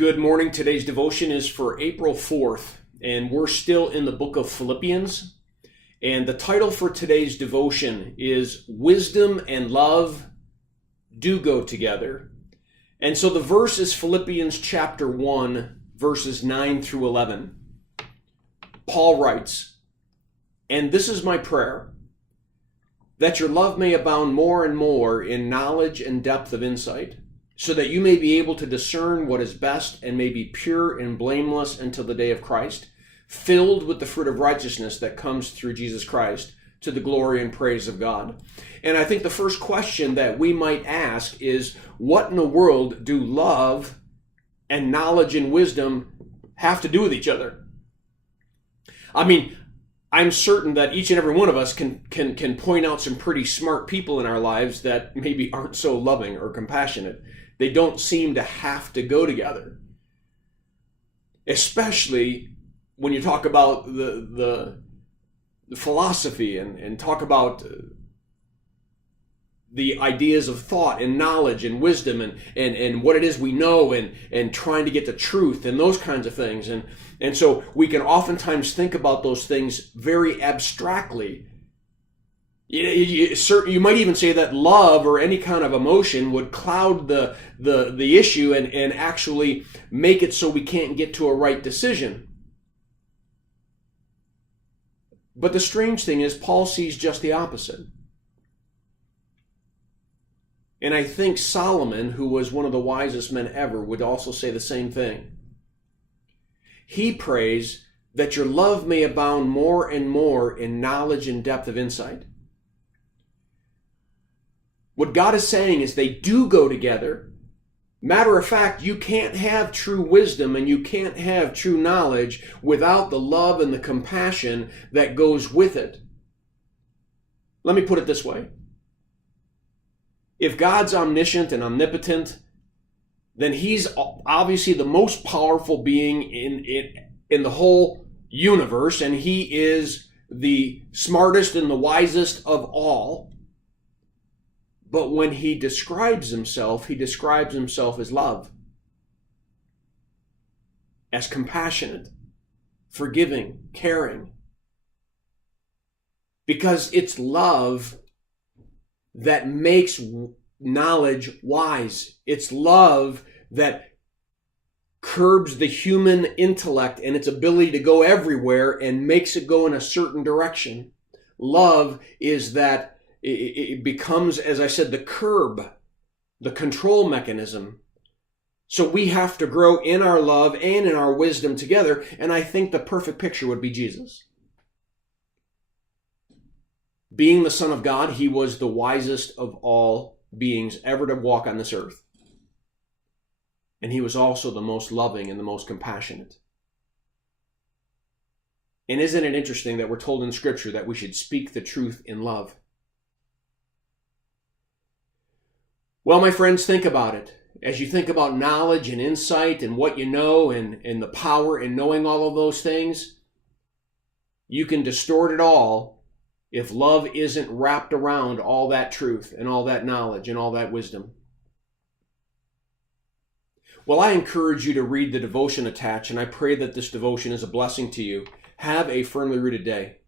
Good morning. Today's devotion is for April 4th, and we're still in the book of Philippians. And the title for today's devotion is Wisdom and Love Do Go Together. And so the verse is Philippians chapter 1, verses 9 through 11. Paul writes, "And this is my prayer, that your love may abound more and more in knowledge and depth of insight, so that you may be able to discern what is best and may be pure and blameless until the day of Christ, filled with the fruit of righteousness that comes through Jesus Christ, to the glory and praise of God." And I think the first question that we might ask is, what in the world do love and knowledge and wisdom have to do with each other? I mean, I'm certain that each and every one of us can point out some pretty smart people in our lives that maybe aren't so loving or compassionate. They don't seem to have to go together. Especially when you talk about the philosophy and talk about the ideas of thought and knowledge and wisdom and what it is we know and trying to get the truth and those kinds of things. And so we can oftentimes think about those things very abstractly. You might even say that love or any kind of emotion would cloud the issue and actually make it so we can't get to a right decision. But the strange thing is, Paul sees just the opposite. And I think Solomon, who was one of the wisest men ever, would also say the same thing. He prays that your love may abound more and more in knowledge and depth of insight. What God is saying is they do go together. Matter of fact, you can't have true wisdom and you can't have true knowledge without the love and the compassion that goes with it. Let me put it this way. If God's omniscient and omnipotent, then he's obviously the most powerful being in the whole universe, and he is the smartest and the wisest of all. But when he describes himself as love, as compassionate, forgiving, caring. Because it's love that makes knowledge wise. It's love that curbs the human intellect and its ability to go everywhere and makes it go in a certain direction. Love is that it becomes, as I said, the curb, the control mechanism. So we have to grow in our love and in our wisdom together. And I think the perfect picture would be Jesus. Being the Son of God, he was the wisest of all beings ever to walk on this earth. And he was also the most loving and the most compassionate. And isn't it interesting that we're told in Scripture that we should speak the truth in love? Well, my friends, think about it. As you think about knowledge and insight and what you know and the power in knowing all of those things, you can distort it all if love isn't wrapped around all that truth and all that knowledge and all that wisdom. Well, I encourage you to read the devotion attached, and I pray that this devotion is a blessing to you. Have a firmly rooted day.